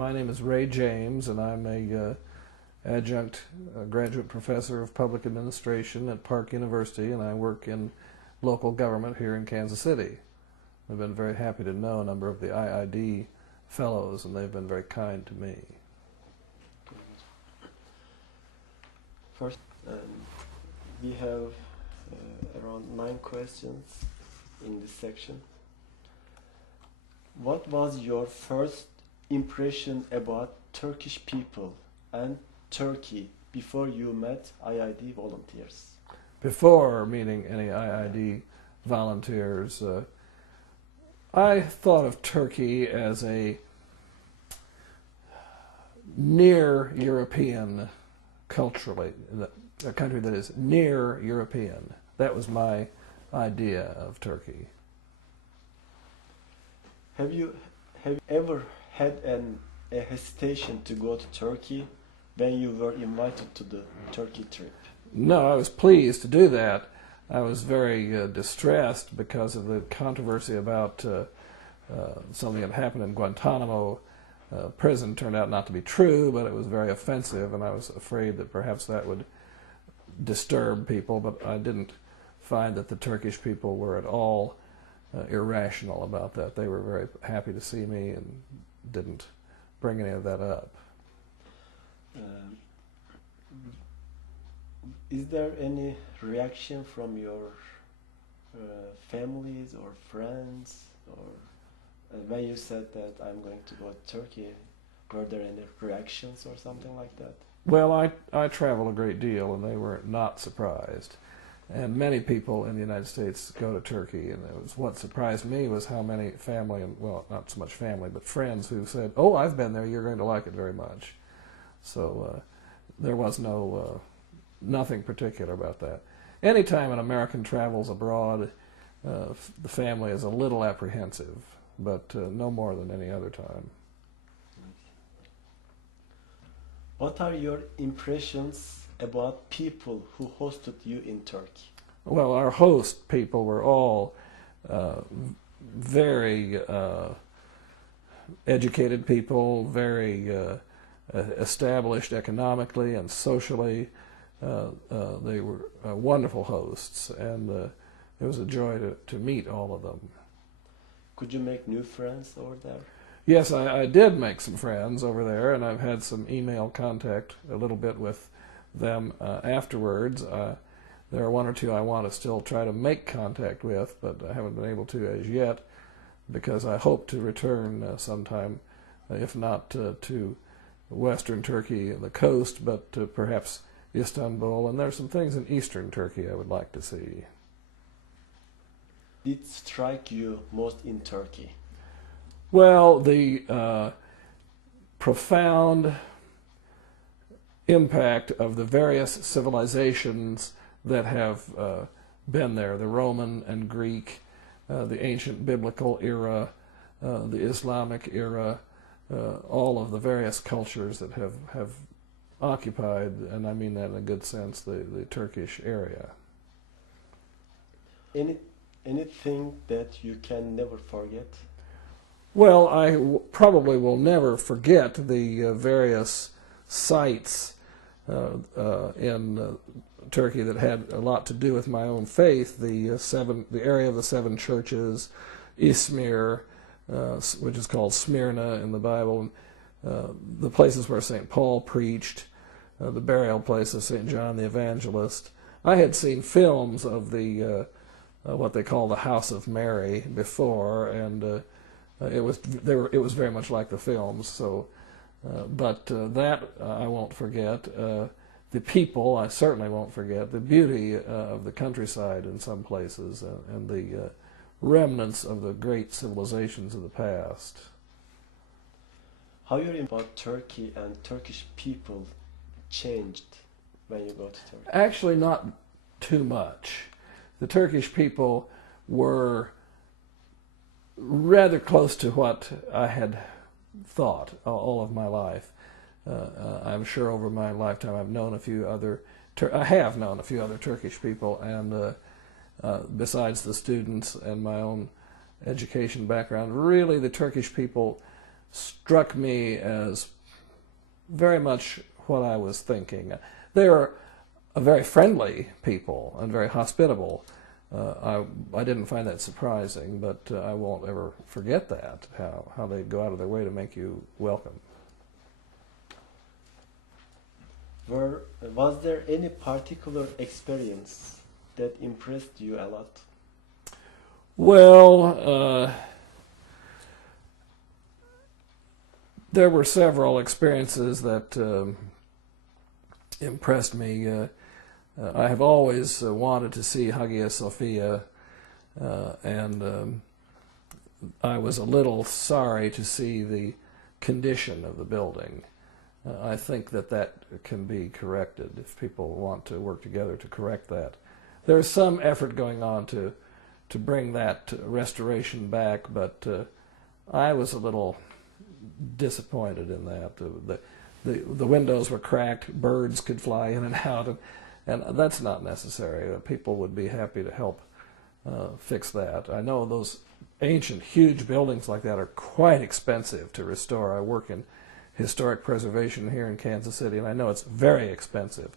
my name is Ray James, and I'm a adjunct graduate professor of public administration at Park University, and I work in local government here in Kansas City. I've been very happy to know a number of the IID fellows, and they've been very kind to me. First, we have around 9 questions in this section. What was your first impression about Turkish people and Turkey before you met IID volunteers? Before meeting any IID volunteers, I thought of Turkey as a near European culturally, a country that is near European. That was my idea of Turkey. Have you ever had a hesitation to go to Turkey when you were invited to the Turkey trip? No, I was pleased to do that. I was very distressed because of the controversy about something that happened in Guantanamo prison. Turned out not to be true, but it was very offensive, and I was afraid that perhaps that would disturb people, but I didn't find that the Turkish people were at all irrational about that. They were very happy to see me and didn't bring any of that up. Is there any reaction from your families or friends, or when you said that I'm going to go to Turkey, were there any reactions or something like that? Well, I travel a great deal, and they were not surprised. And many people in the United States go to Turkey, and what surprised me was how many family, and well, not so much family, but friends who said, "Oh, I've been there, you're going to like it very much." So there was nothing particular about that. Anytime an American travels abroad, the family is a little apprehensive, but no more than any other time. What are your impressions about people who hosted you in Turkey? Well, our host people were all very educated people, very established economically and socially. They were wonderful hosts, and it was a joy to meet all of them. Could you make new friends over there? Yes, I did make some friends over there, and I've had some email contact a little bit with them afterwards. There are one or two I want to still try to make contact with, but I haven't been able to as yet, because I hope to return sometime, if not to western Turkey and the coast, but perhaps Istanbul, and there are some things in eastern Turkey I would like to see. Did strike you most in Turkey? Well, the profound impact of the various civilizations that have been there, the Roman and Greek, the ancient biblical era, the Islamic era, all of the various cultures that have occupied, and I mean that in a good sense, the Turkish area. Anything that you can never forget? Well, I probably will never forget the various sites in Turkey that had a lot to do with my own faith. The area of the 7 churches, Izmir, which is called Smyrna in the Bible, the places where St. Paul preached, the burial place of St. John the Evangelist. I had seen films of the what they call the House of Mary before, and it was very much like the films. So, but that I won't forget. The people I certainly won't forget. The beauty of the countryside in some places, and the remnants of the great civilizations of the past. How your about Turkey and Turkish people changed when you go to Turkey? Actually, not too much. The Turkish people were rather close to what I had thought all of my life. I'm sure over my lifetime I've known a few other Turkish people, and besides the students and my own education background, really the Turkish people struck me as very much what I was thinking. They are a very friendly people and very hospitable. I didn't find that surprising, but I won't ever forget that, how they go out of their way to make you welcome. Was there any particular experience that impressed you a lot? Well, there were several experiences that impressed me. I have always wanted to see Hagia Sophia, and I was a little sorry to see the condition of the building. I think that can be corrected if people want to work together to correct that. There's some effort going on to bring that restoration back, but I was a little disappointed in that. The windows were cracked, birds could fly in and out, and that's not necessary. People would be happy to help fix that. I know those ancient, huge buildings like that are quite expensive to restore. I work in historic preservation here in Kansas City, and I know it's very expensive,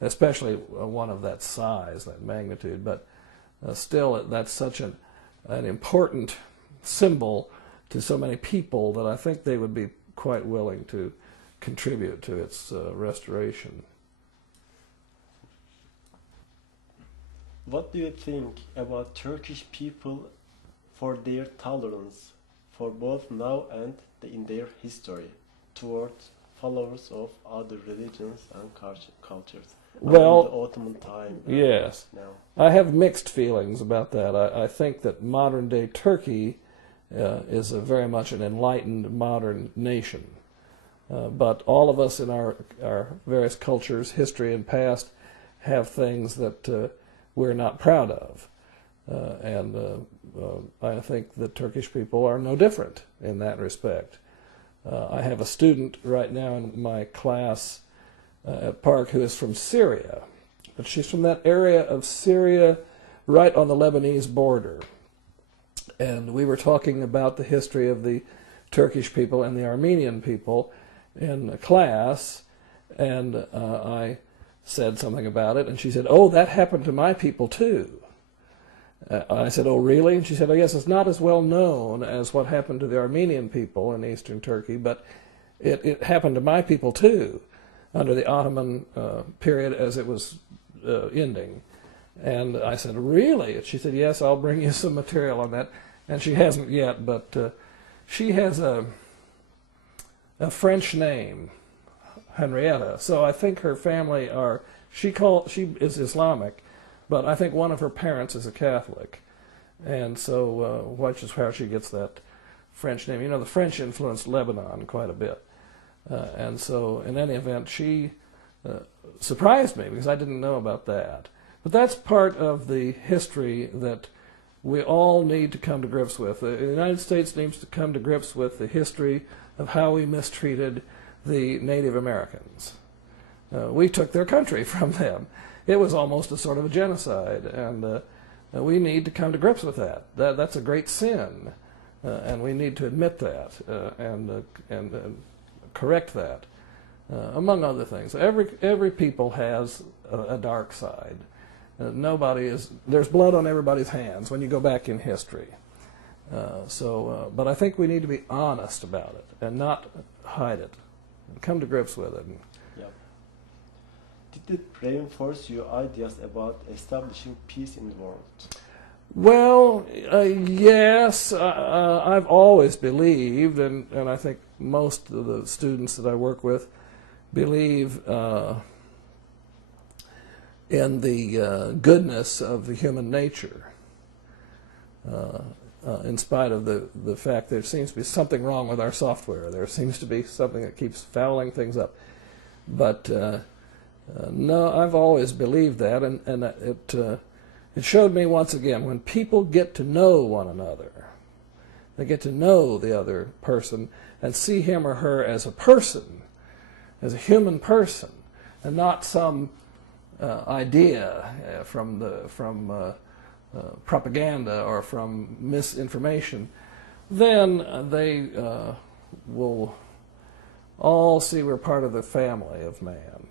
especially one of that size, that magnitude. But still, that's such an important symbol to so many people that I think they would be quite willing to contribute to its restoration. What do you think about Turkish people for their tolerance, for both now and in their history, towards followers of other religions and cultures? Well, in the Ottoman time. Yes. Now. I have mixed feelings about that. I think that modern-day Turkey is very much an enlightened modern nation. But all of us in our various cultures, history and past, have things that we're not proud of. And I think that Turkish people are no different in that respect. I have a student right now in my class at Park who is from Syria, but she's from that area of Syria right on the Lebanese border. And we were talking about the history of the Turkish people and the Armenian people in class, and I said something about it, and she said, "Oh, that happened to my people too." I said, "Oh, really?" And she said, "Oh, yes, it's not as well known as what happened to the Armenian people in eastern Turkey, but it happened to my people too under the Ottoman period as it was ending." And I said, "Really?" And she said, "Yes, I'll bring you some material on that." And she hasn't yet, but she has a French name, Henrietta. So I think her family she is Islamic, but I think one of her parents is a Catholic. And so, which is how she gets that French name. You know, the French influenced Lebanon quite a bit. And so, in any event, she surprised me because I didn't know about that. But that's part of the history that we all need to come to grips with. The United States needs to come to grips with the history of how we mistreated the Native Americans. We took their country from them. It was almost a sort of a genocide, and we need to come to grips with that. That's a great sin, and we need to admit that and correct that, among other things. Every people has a dark side. There's blood on everybody's hands when you go back in history. But I think we need to be honest about it and not hide it and come to grips with it. Yeah. Did it reinforce your ideas about establishing peace in the world? Well, yes, I've always believed, and I think most of the students that I work with believe in the goodness of the human nature, in spite of the fact there seems to be something wrong with our software. There seems to be something that keeps fouling things up. But no, I've always believed that, and it showed me once again, when people get to know one another, they get to know the other person and see him or her as a person, as a human person, and not some idea from propaganda or from misinformation, then they we'll all see we're part of the family of man.